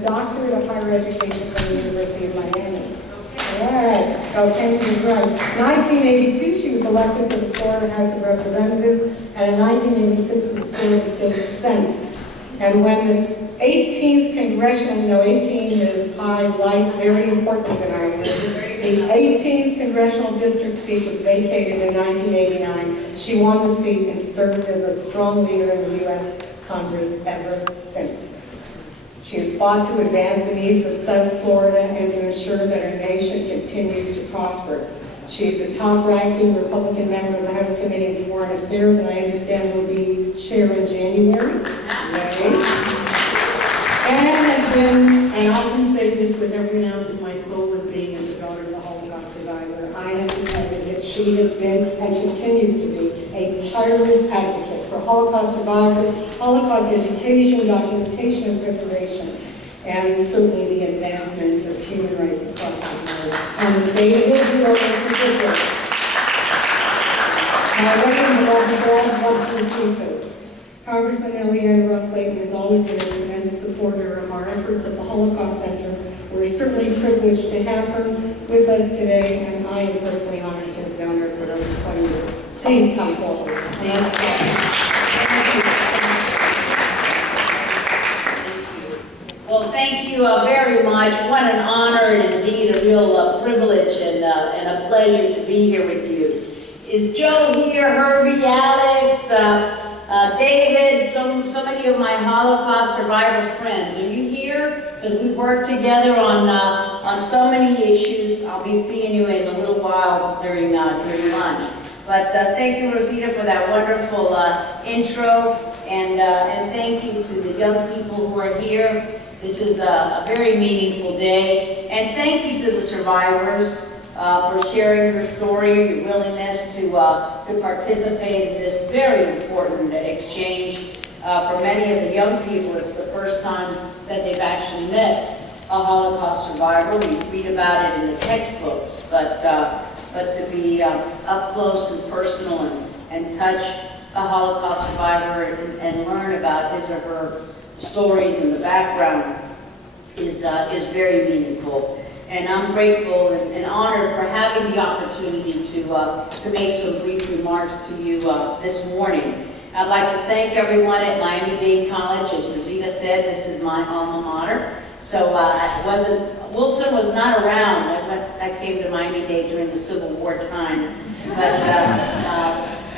Doctorate of Higher Education from the University of Miami. Yeah, Caucasians is right. 1982, she was elected to the Florida House of Representatives, and in 1986, the Florida State Senate. And when this 18th congressional, 18 is high life, very important in our nation. The 18th congressional district seat was vacated in 1989. She won the seat and served as a strong leader in the U.S. Congress ever since. She has fought to advance the needs of South Florida and to ensure that our nation continues to prosper. She is the top-ranking Republican member of the House Committee on Foreign Affairs, and I understand will be chair in January. And has been, and I often say this with every ounce of my soul and being as a daughter of the Holocaust survivor, I have to tell you that she has been and continues to be a tireless advocate for Holocaust survivors, Holocaust education, documentation, and preservation, and certainly the advancement of human rights across the world. And the state of Israel in particular. And I reckon the broad pieces. Congressman Ileana Ross-Layton has always been a tremendous supporter of our efforts at the Holocaust Center. We're certainly privileged to have her with us today, and I am personally honored to have known her for over 20 years. Please come forward. Well, thank you very much. What an honor and indeed a real privilege and a pleasure to be here with you. Is Joe here, Herbie, Alex, David, so many of my Holocaust survivor friends? Are you here? Because we've worked together on so many issues. I'll be seeing you in a little while during lunch. But thank you, Rosita, for that wonderful intro, and thank you to the young people who are here. This is a very meaningful day, and thank you to the survivors for sharing your story, your willingness to participate in this very important exchange. For many of the young people, it's the first time that they've actually met a Holocaust survivor. We read about it in the textbooks, but to be up close and personal and touch a Holocaust survivor and learn about his or her stories in the background is very meaningful. And I'm grateful and honored for having the opportunity to make some brief remarks to you this morning. I'd like to thank everyone at Miami-Dade College. As Rosita said, this is my alma mater. So Wilson was not around. I came to Miami-Dade during the Civil War times. But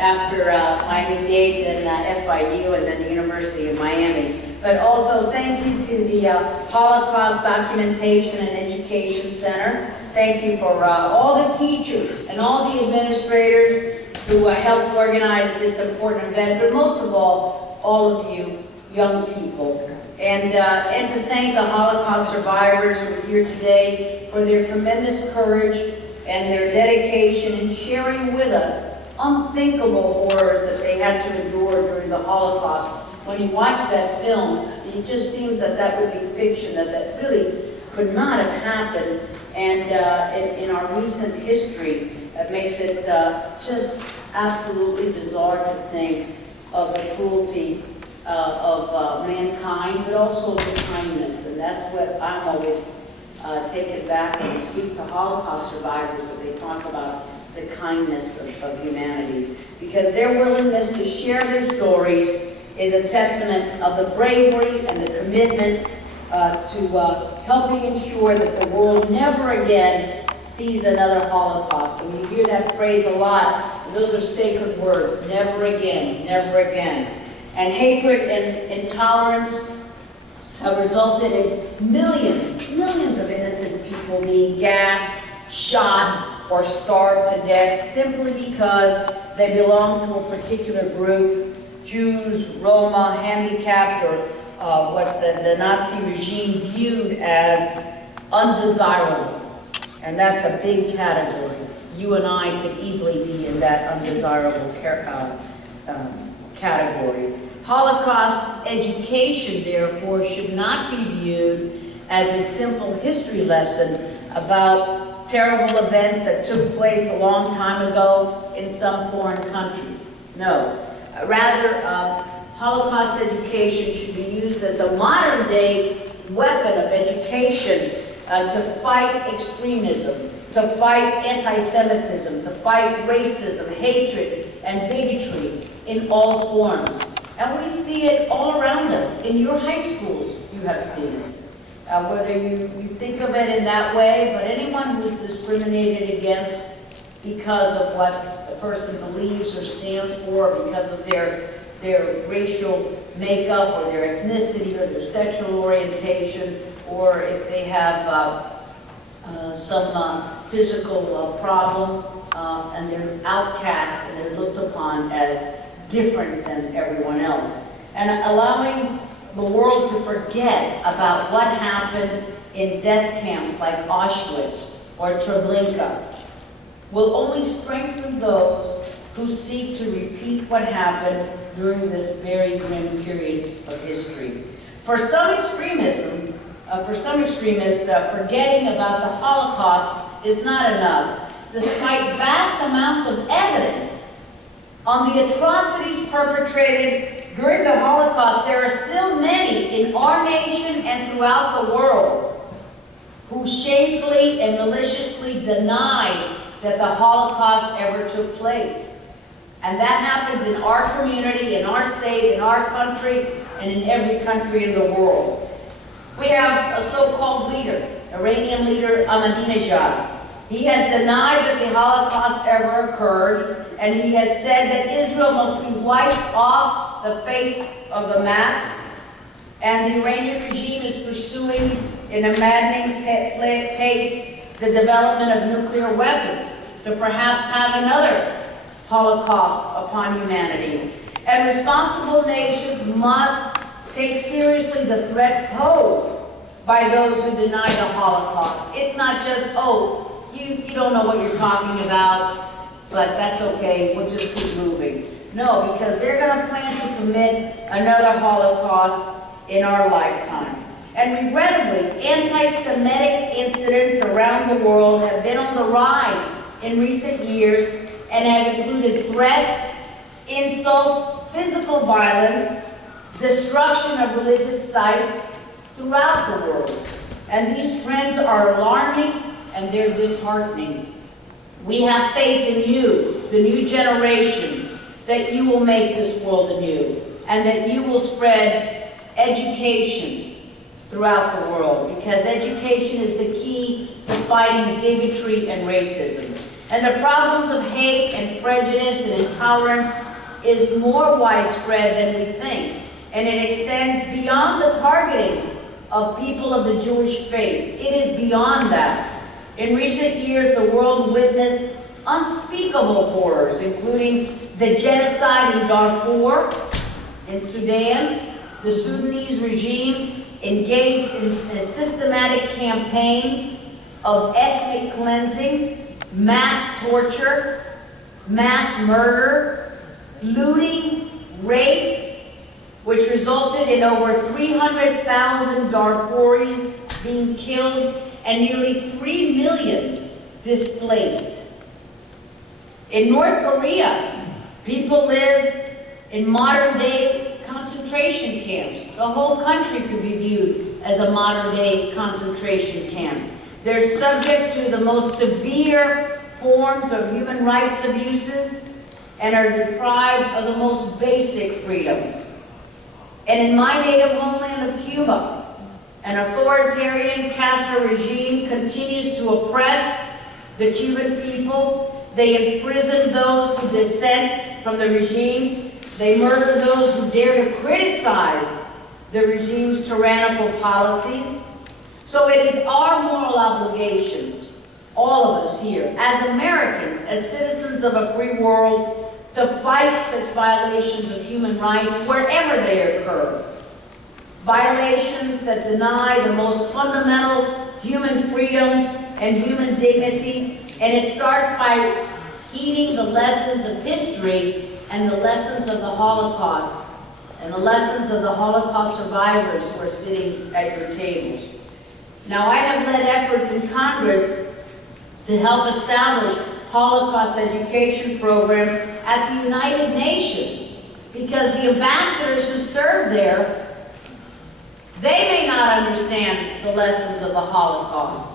after Miami-Dade, then FIU, and then the University of Miami. But also thank you to the Holocaust Documentation and Education Center. Thank you for all the teachers and all the administrators who helped organize this important event, but most of all of you young people. And to thank the Holocaust survivors who are here today for their tremendous courage and their dedication in sharing with us unthinkable horrors that they had to endure during the Holocaust. When you watch that film, it just seems that that would be fiction, that really could not have happened. And in our recent history, that makes it just absolutely bizarre to think of the cruelty of mankind, but also the kindness. And that's what I'm always taken back when we speak to Holocaust survivors, that they talk about the kindness of humanity. Because their willingness to share their stories is a testament of the bravery and the commitment to helping ensure that the world never again sees another Holocaust. And we hear that phrase a lot, and those are sacred words, never again, never again. And hatred and intolerance have resulted in millions of innocent people being gassed, shot, or starved to death simply because they belong to a particular group. Jews, Roma, handicapped, or what the Nazi regime viewed as undesirable. And that's a big category. You and I could easily be in that undesirable category. Holocaust education, therefore, should not be viewed as a simple history lesson about terrible events that took place a long time ago in some foreign country. No. Rather, Holocaust education should be used as a modern-day weapon of education to fight extremism, to fight anti-Semitism, to fight racism, hatred, and bigotry in all forms. And we see it all around us. In your high schools, you have seen it. Whether you think of it in that way, but anyone who's discriminated against because of what a person believes or stands for, because of their racial makeup or their ethnicity or their sexual orientation, or if they have some physical problem and they're outcast and they're looked upon as different than everyone else. And allowing the world to forget about what happened in death camps like Auschwitz or Treblinka will only strengthen those who seek to repeat what happened during this very grim period of history. For some extremists, forgetting about the Holocaust is not enough. Despite vast amounts of evidence on the atrocities perpetrated during the Holocaust, there are still many in our nation and throughout the world who shamefully and maliciously deny that the Holocaust ever took place. And that happens in our community, in our state, in our country, and in every country in the world. We have a so-called leader, Iranian leader Ahmadinejad. He has denied that the Holocaust ever occurred, and he has said that Israel must be wiped off the face of the map. And the Iranian regime is pursuing, in a maddening pace, the development of nuclear weapons to perhaps have another Holocaust upon humanity. And responsible nations must take seriously the threat posed by those who deny the Holocaust. It's not just, oh, you don't know what you're talking about, but that's okay, we'll just keep moving. No, because they're going to plan to commit another Holocaust in our lifetime. And regrettably, anti-Semitic incidents around the world have been on the rise in recent years and have included threats, insults, physical violence, destruction of religious sites throughout the world. And these trends are alarming and they're disheartening. We have faith in you, the new generation, that you will make this world anew and that you will spread education throughout the world, because education is the key to fighting bigotry and racism. And the problems of hate and prejudice and intolerance is more widespread than we think, and it extends beyond the targeting of people of the Jewish faith. It is beyond that. In recent years, the world witnessed unspeakable horrors, including the genocide in Darfur, in Sudan. The Sudanese regime engaged in a systematic campaign of ethnic cleansing, mass torture, mass murder, looting, rape, which resulted in over 300,000 Darfuris being killed and nearly 3 million displaced. In North Korea, people live in modern-day concentration camps. The whole country could be viewed as a modern-day concentration camp. They're subject to the most severe forms of human rights abuses and are deprived of the most basic freedoms. And in my native homeland of Cuba, an authoritarian Castro regime continues to oppress the Cuban people. They imprison those who dissent from the regime. They murder those who dare to criticize the regime's tyrannical policies. So it is our moral obligation, all of us here, as Americans, as citizens of a free world, to fight such violations of human rights wherever they occur. Violations that deny the most fundamental human freedoms and human dignity, and it starts by heeding the lessons of history and the lessons of the Holocaust, and the lessons of the Holocaust survivors who are sitting at your tables. Now, I have led efforts in Congress to help establish Holocaust education programs at the United Nations, because the ambassadors who serve there They may not understand the lessons of the Holocaust.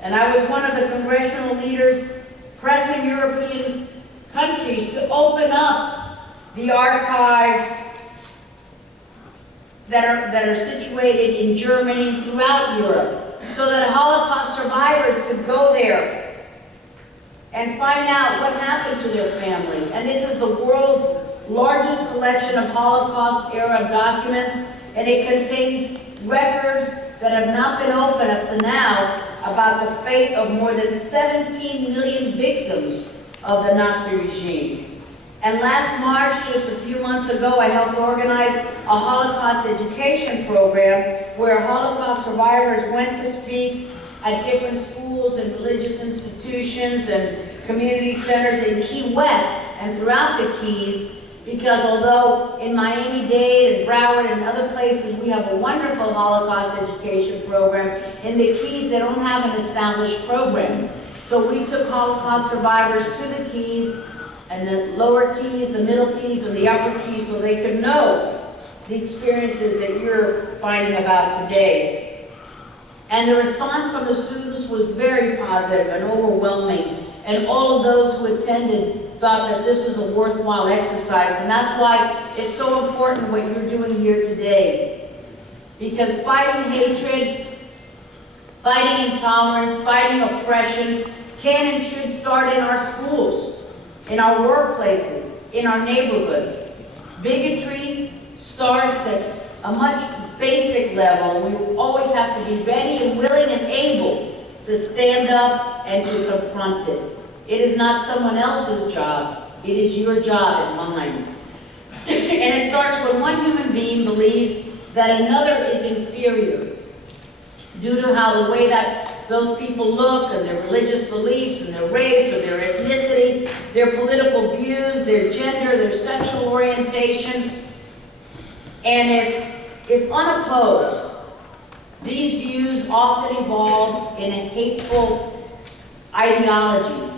And I was one of the congressional leaders pressing European countries to open up the archives that are situated in Germany and throughout Europe, so that Holocaust survivors could go there and find out what happened to their family. And this is the world's largest collection of Holocaust-era documents, and it contains records that have not been opened up to now about the fate of more than 17 million victims of the Nazi regime. And last March, just a few months ago, I helped organize a Holocaust education program where Holocaust survivors went to speak at different schools and religious institutions and community centers in Key West and throughout the Keys, because although in Miami-Dade and Broward and other places we have a wonderful Holocaust education program, in the Keys they don't have an established program. So we took Holocaust survivors to the Keys, and the lower Keys, the middle Keys, and the upper Keys, so they could know the experiences that you're finding about today. And the response from the students was very positive and overwhelming, and all of those who attended thought that this is a worthwhile exercise, and that's why it's so important what you're doing here today. Because fighting hatred, fighting intolerance, fighting oppression can and should start in our schools, in our workplaces, in our neighborhoods. Bigotry starts at a much basic level. We always have to be ready and willing and able to stand up and to confront it. It is not someone else's job. It is your job and mine. And it starts when one human being believes that another is inferior due to how the way that those people look and their religious beliefs and their race or their ethnicity, their political views, their gender, their sexual orientation. And if unopposed, these views often evolve in a hateful ideology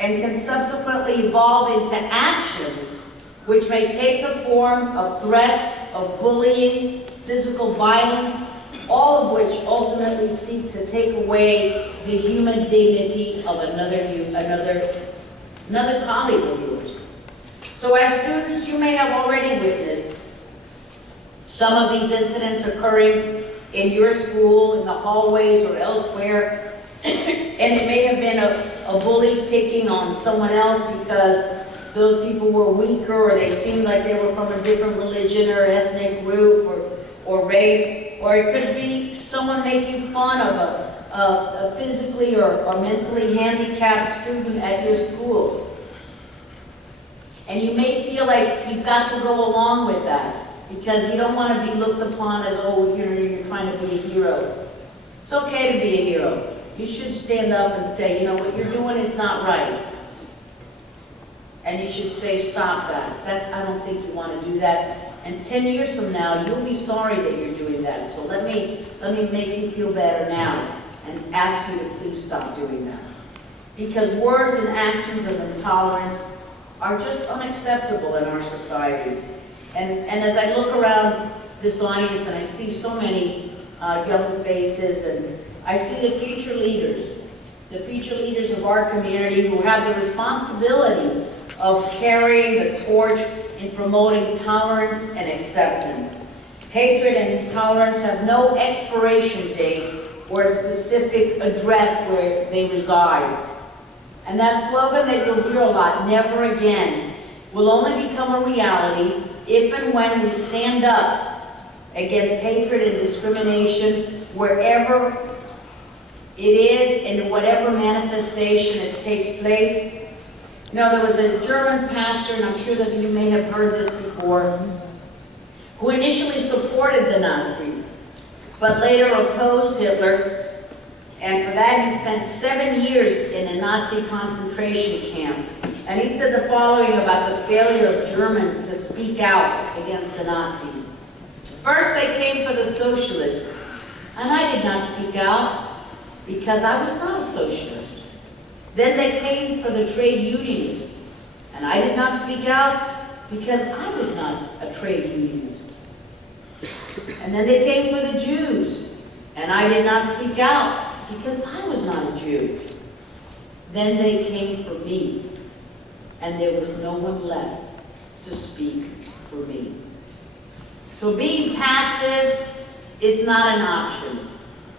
and can subsequently evolve into actions which may take the form of threats, of bullying, physical violence, all of which ultimately seek to take away the human dignity of another colleague of yours. So as students, you may have already witnessed some of these incidents occurring in your school, in the hallways or elsewhere, and it may have been a bully picking on someone else because those people were weaker or they seemed like they were from a different religion or ethnic group or race. Or it could be someone making fun of a physically or mentally handicapped student at your school. And you may feel like you've got to go along with that because you don't want to be looked upon as, oh, you're trying to be a hero. It's okay to be a hero. You should stand up and say, you know, what you're doing is not right. And you should say, stop that. I don't think you want to do that. And 10 years from now, you'll be sorry that you're doing that. So let me make you feel better now and ask you to please stop doing that. Because words and actions of intolerance are just unacceptable in our society. And as I look around this audience and I see so many young faces, and I see the future leaders of our community who have the responsibility of carrying the torch in promoting tolerance and acceptance. Hatred and intolerance have no expiration date or a specific address where they reside. And that slogan that you'll hear a lot, never again, will only become a reality if and when we stand up against hatred and discrimination wherever it is and in whatever manifestation it takes place. You know, there was a German pastor, and I'm sure that you may have heard this before, who initially supported the Nazis, but later opposed Hitler, and for that he spent 7 years in a Nazi concentration camp. And he said the following about the failure of Germans to speak out against the Nazis. First they came for the socialists, and I did not speak out because I was not a socialist. Then they came for the trade unionist, and I did not speak out because I was not a trade unionist. And then they came for the Jews, and I did not speak out because I was not a Jew. Then they came for me, and there was no one left to speak for me. So being passive is not an option.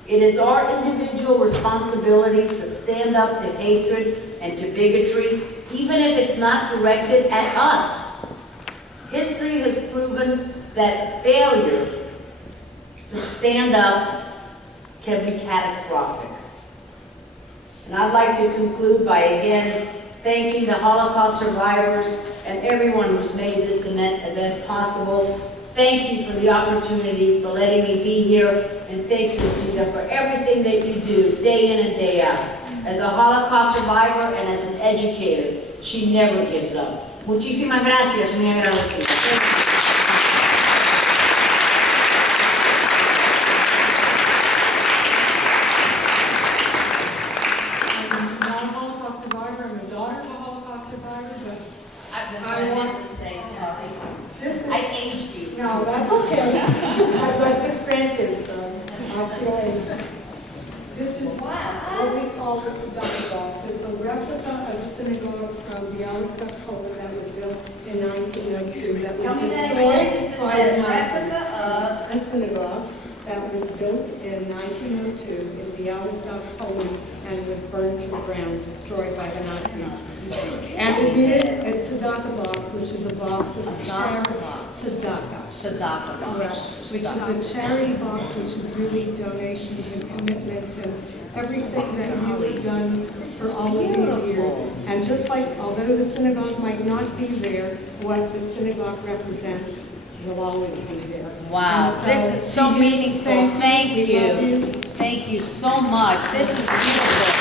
It is our individual responsibility to stand up to hatred and to bigotry, even if it's not directed at us. History has proven that failure to stand up can be catastrophic. And I'd like to conclude by again thanking the Holocaust survivors and everyone who's made this event possible. Thank you for the opportunity, for letting me be here, and thank you, Gita, for everything that you do day in and day out. As a Holocaust survivor and as an educator, she never gives up. Muchísimas gracias, muy agradecida. I want to say sorry. I aged you. No, that's okay. I've got 6 grandkids, so I'll feel aged. This is what we call the tzedakah box. It's a replica of a synagogue from Białystok, Poland that was built in 1902. That was destroyed by the Nazis. A synagogue that was built in 1902 in Białystok, Poland, and was burned to the ground, destroyed by the Nazis. And it is a tzedakah box, which is a box of tzedakah box, which is a charity box, which is really donations and commitments and everything that you have done for all of these years. And just like, although the synagogue might not be there, what the synagogue represents will always be there. Wow, so this is so meaningful. Thank you. Thank you so much. This is beautiful.